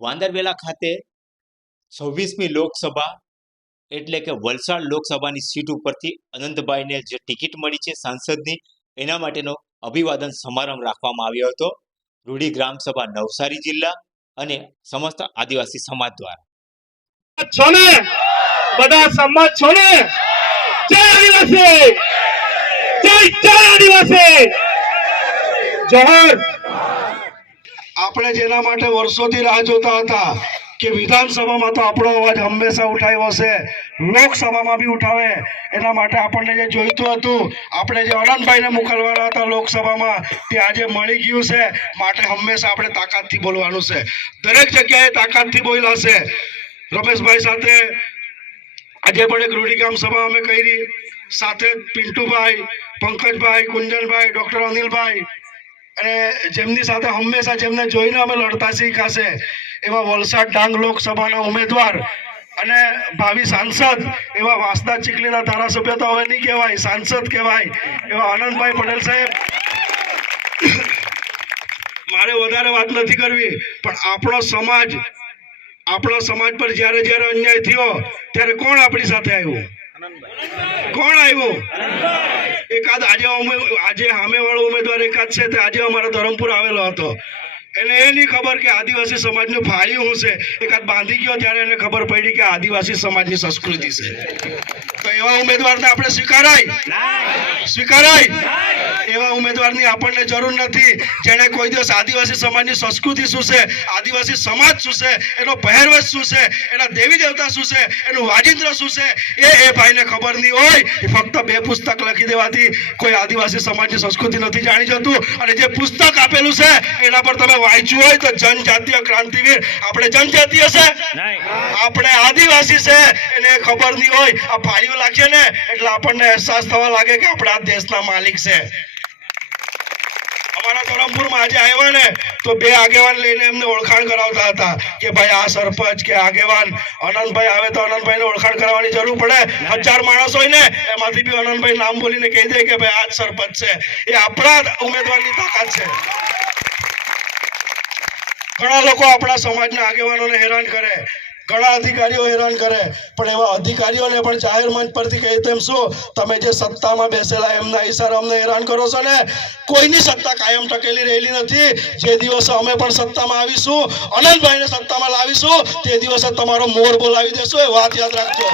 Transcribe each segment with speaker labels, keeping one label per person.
Speaker 1: વાંદરવેલા ખાતે છવ્વીસમી લોકસભા એટલે કે વલસાડ લોકસભાની સીટ ઉપરથી અનંતભાઈને જે ટિકિટ મળી છે સાંસદની, એના માટેનો અભિવાદન સમારંભ રાખવામાં આવ્યો હતો. રૂઢી ગ્રામસભા નવસારી જિલ્લા અને સમસ્ત આદિવાસી સમાજ દ્વારા.
Speaker 2: છો બધા સમાજ છો જય આદિવાસી! જય જય આદિવાસી! જોહર! આપણે જેના માટે વર્ષોથી રાહ જોતા હતા કે વિધાનસભામાં તો આપણો અવાજ હંમેશા ઉઠાવ્યો છે, લોકસભામાં બી ઉઠાવે. એના માટે આપણને જે જોઈતું હતું, આપણે જે અનંતભાઈને મોકલવાના હતા લોકસભામાં, તે આજે મળી ગયું છે. માટે હંમેશા આપણે તાકાતથી બોલવાનું છે. દરેક જગ્યાએ તાકાતથી બોલ્યા રમેશભાઈ સાથે આજે પણ એક રૂઢિકામ સભા અમે કરી. સાથે પિન્ટુભાઈ, પંકજભાઈ કુંજનભાઈ ડૉક્ટર અનિલભાઈ અને જેમની સાથે હંમેશા જેમને જોઈને અમે લડતા શીખાશે એવા વલસાડ ડાંગ લોકસભાના ઉમેદવાર અને ભાવિ સાંસદ એવા વાંસદા ચીખલીના ધારાસભ્ય તો હવે નહીં કહેવાય, સાંસદ કહેવાય એવા આનંદભાઈ પટેલ સાહેબ. મારે વધારે વાત નથી કરવી, પણ આપણો સમાજ આપણા સમાજ પર જ્યારે જ્યારે અન્યાય થયો, ત્યારે કોણ આપણી સાથે આવ્યું? કોણ આવ્યું? એકાદ આજે આજે સામે વાળો ઉમેદવાર એકાદ છે, તે આજે અમારા ધરમપુર આવેલો હતો. એને એ નહીં ખબર કે આદિવાસી સમાજનું ફાળ્યું હું છે. એકાદ બાંધી ગયો ત્યારે એને ખબર પડી કે આદિવાસી સમાજની સંસ્કૃતિ છે. તો એવા ઉમેદવારને આપણે સ્વીકારાય? સ્વીકારાય? એવા ઉમેદવારની આપણને જરૂર નથી. જેણે કોઈ દિવસ આદિવાસી સમાજની સંસ્કૃતિ શું છે આદિવાસી સમાજ શું છે એનો પહેરવેશ શું છે એના દેવી દેવતા શું છે એનું વાજિંત્ર શું છે એ એ ભાઈને ખબર નહીં હોય. ફક્ત બે પુસ્તક લખી દેવાથી કોઈ આદિવાસી સમાજની સંસ્કૃતિ નથી જાણી જતું. અને જે પુસ્તક આપેલું છે એના પર તમે વાંચ્યું હોય તો જનજાતીય ક્રાંતિવીર આપણે જનજાતીય છે. આપણે આદિવાસી છે એને ખબર નહીં હોય. આ ફાળીઓ લાગશે ને એટલે આપણને અહેસાસ થવા લાગે કે આપણે આ દેશના માલિક છે. અમારા ધરમપુરમાં આજે આવ્યા ને તો બે આગેવાન લઈને એમને ઓળખાણ કરાવતા હતા કે ભાઈ આ સરપંચ કે આગેવાન અનંતભાઈ આવે તો અનંતભાઈને ઓળખાણ કરાવવાની જરૂર પડે. હજાર માણસ હોય ને એમાંથી બી અનંતભાઈ નામ બોલીને કહી દે કે ભાઈ આ સરપંચ છે. એ આપણા ઉમેદવારની તાકાત છે. ઘણા લોકો આપણા સમાજના આગેવાનોને હેરાન કરે ઘણા અધિકારીઓ હેરાન કરે પણ એવા અધિકારીઓને પણ જાહેર મંચ પરથી કહી તેમ શું? તમે જે સત્તામાં બેસેલા એમના ઈશારે અમને હેરાન કરો છો ને કોઈની સત્તા કાયમ ટકેલી રહેલી નથી. જે દિવસે અમે પણ સત્તામાં આવીશું અનંતભાઈને સત્તામાં લાવીશું તે દિવસે તમારો મોર બોલાવી દેશું એ વાત યાદ રાખજો.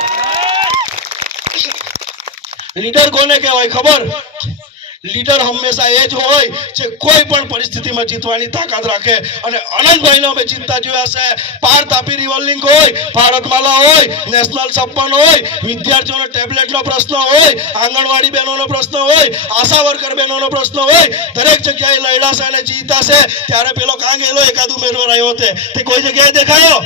Speaker 2: લીડર કોને કહેવાય ખબર? લીડર હંમેશા એ જ હોય જે કોઈ પણ પરિસ્થિતિમાં જીતવાની તાકાત રાખે. અને અનંતભાઈને અમે જીતતા જોયા છે. પાર તાપી રિવોલ્વિંગ હોય ભારતમાલા હોય નેશનલ છપ્પન હોય વિદ્યાર્થીઓનો ટેબ્લેટનો પ્રશ્ન હોય આંગણવાડી બહેનોનો પ્રશ્ન હોય આશા વર્કર બહેનોનો પ્રશ્ન હોય દરેક જગ્યાએ લડ્યા અને જીતાશે ત્યારે પેલો કાંગેલો એકાદ ઉમેદવાર આવ્યો તે. તે કોઈ જગ્યાએ દેખાયો?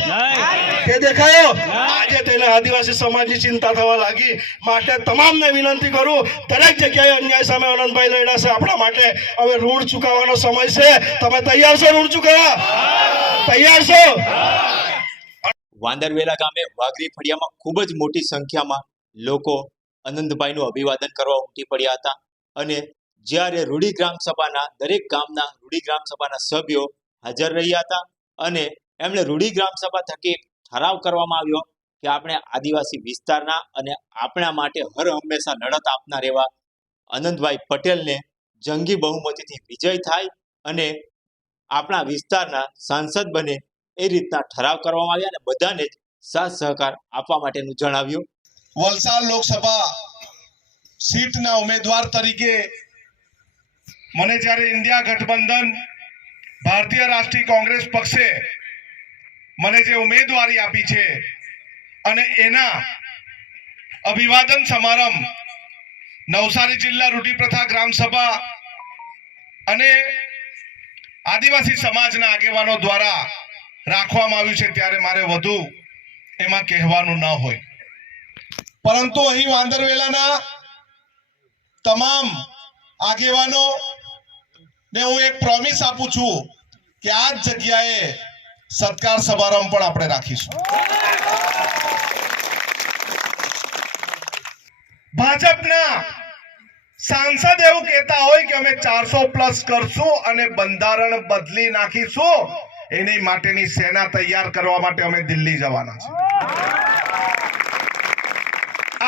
Speaker 2: તે દેખાયો? આજે તેને આદિવાસી સમાજની ચિંતા થવા લાગી. માટે તમામને વિનંતી કરું દરેક જગ્યાએ અન્યાય સામે આનંદભાઈ લડ્યા છે. આપણા માટે હવે ઋણ ચૂકવવાનો સમય છે. તમે તૈયાર છો ઋણ ચૂકવવા? તૈયાર છો?
Speaker 1: વાંદરવેલા ગામે વાઘરી ફળિયામાં ખૂબ જ મોટી સંખ્યામાં લોકો આનંદભાઈનું અભિવાદન કરવા ઉમટી પડ્યા હતા અને જ્યારે રૂડી ગ્રામ સભાના દરેક ગામના રૂડી ગ્રામ સભાના સભ્યો હાજર રહ્યા હતા અને એમણે રૂડી ગ્રામ સભા થકી ઠરાવ કરવામાં આવ્યો કે આપણે આદિવાસી વિસ્તારના અને આપણા માટે હર હંમેશા લડત આપનાર એવા અનંતભાઈ પટેલને જંગી બહુમતીથી વિજય થાય અને આપણા વિસ્તારના સાંસદ બને એ રીતના ઠરાવ કરવામાં આવ્યા અને બધાને સાથ સહકાર આપવા માટેનું જણાવ્યું.
Speaker 3: વલસાડ લોકસભા સીટના ઉમેદવાર તરીકે મને જ્યારે ઇન્ડિયા ગઠબંધન ભારતીય રાષ્ટ્રીય કોંગ્રેસ પક્ષે મને જે ઉમેદવારી આપી છે અને એના અભિવાદન સમારંભ નવસારી જિલ્લા રૂઢિપ્રથા ગ્રામ સભા અને આદિવાસી સમાજના આગેવાનો દ્વારા રાખવામાં આવ્યું છે. ત્યારે મારે વધુ એમાં કહેવાનું ન હોય. પરંતુ અહીં વાંદરવેલાના તમામ આગેવાનો ને હું એક પ્રોમિસ આપું છું કે આ જ જગ્યાએ સત્કાર સમારંભ પણ આપણે રાખીશું. ભાજપના સાંસદ એવું કહેતા હોય કે અમે ચારસો પ્લસ કરશું અને બંધારણ બદલી નાખીશું. એની માટેની સેના તૈયાર કરવા માટે અમે દિલ્હી જવાના છે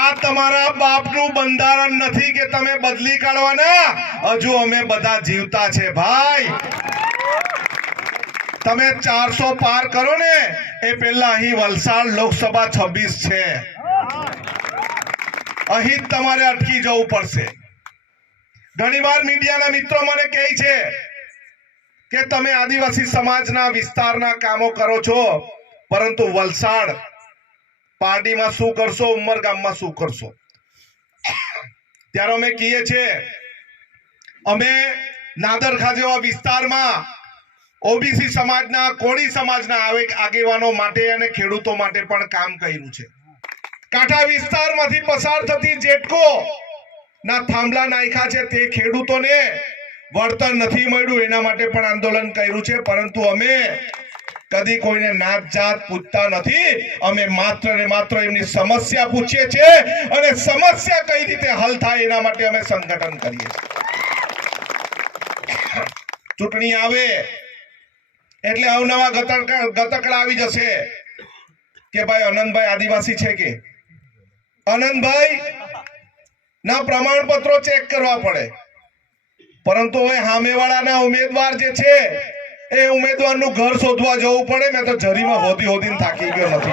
Speaker 3: આ તમારા બાપનું બંધારણ નથી કે તમે બદલી કાઢવાના. હજુ અમે બધા જીવતા છે ભાઈ. તમે ચારસો પાર કરો ને, એ પેલા અહીં વલસાડ લોકસભા છવ્વીસ છે. અહીં તમારે અટકી જવું પડશે. ઘણીવાર મીડિયાના મિત્રો મને કહે છે કે તમે આદિવાસી સમાજના વિસ્તારના કામો કરો છો, પરંતુ વલસાડ પાર્ટીમાં શું કરશો ઉમરગામમાં શું કરશો? ત્યારે અમે કહીએ છીએ, અમે નાદરખા જેવા વિસ્તારમાં ઓબીસી સમાજના, કોળી સમાજના આગેવાનો માટે અને ખેડૂતો માટે પણ કામ કર્યું છે. કાંઠા વિસ્તારમાંથી પસાર થતી જેટકો ના થાંભલા નાખ્યા છે તે ખેડૂતોને વળતર નથી મળ્યું. એના માટે પણ આંદોલન કર્યું છે. પરંતુ અમે કદી કોઈને નાત જાત પૂછતા નથી. અમે માત્ર ને માત્ર એમની સમસ્યા પૂછીએ છીએ અને સમસ્યા કઈ રીતે હલ થાય એના માટે અમે સંગઠન કરીએ ચૂંટણી આવે એટલે અવનવા ગતકડા ગતકડા આવી જશે. કે ભાઈ અનંતભાઈ આદિવાસી છે કે? આનંદભાઈ, ના પ્રમાણપત્રો ચેક કરવા પડે. પરંતુ હવે સામેવાળાના ઉમેદવાર જે છે, એ ઉમેદવારનું ઘર શોધવા જવું પડે, મેં તો જરીમાં હોદી હોદીને થાકી ગયો નથી.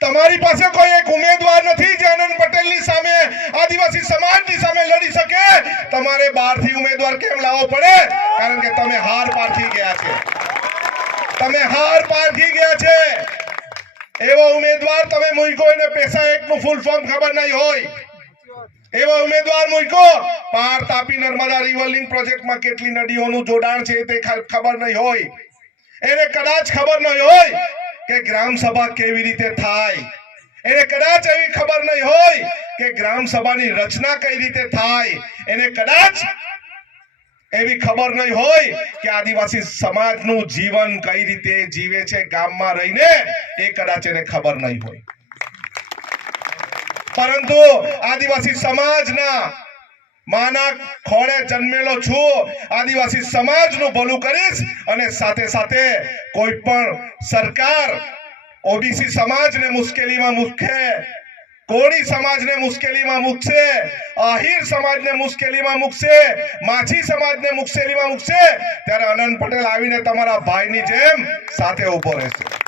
Speaker 3: તમારી પાસે કોઈ એક ઉમેદવાર નથી જે આનંદ પટેલની સામે આદિવાસી સમાજની સામે લડી શકે? તમારે બહારથી ઉમેદવાર કેમ લાવવો પડે? કારણ કે તમે હાર પારખી ગયા છે. તમે હાર પારખી ગયા છે. એવો ઉમેદવાર તમે મૂક્યો એને પૈસા એકનું ફૂલ ફોર્મ ખબર નહીં હોય. એવો ઉમેદવાર મૂક્યો પાર તાપી નર્મદા રિવરલિંગ પ્રોજેક્ટમાં કેટલી નદીઓનું જોડાણ છે તે ખબર નહીં હોય. એને કદાચ ખબર નહીં હોય કે ગ્રામ સભા કેવી રીતે થાય. એને કદાચ એવી ખબર નહીં હોય કે ગ્રામ સભાની રચના કઈ રીતે થાય. એને કદાચ એવી ખબર નહીં હોય કે આદિવાસી સમાજનું જીવન કઈ રીતે જીવે છે ગામમાં રહીને, એ કદાચ એને ખબર નહીં હોય. પરંતુ આદિવાસી સમાજના માના ખોળે જન્મેલો છું, આદિવાસી સમાજનું ભલું કરીશ અને સાથે સાથે કોઈ પણ સરકાર, ઓબીસી સમાજને મુશ્કેલીમાં મૂકે કોળી સમાજને મુશ્કેલીમાં મૂકશે, આહિર સમાજને મુશ્કેલીમાં મૂકશે માછી સમાજને મુશ્કેલીમાં મૂકશે, ત્યારે અનંત પટેલ આવીને તમારા ભાઈની જેમ સાથે ઊભો રહેશે.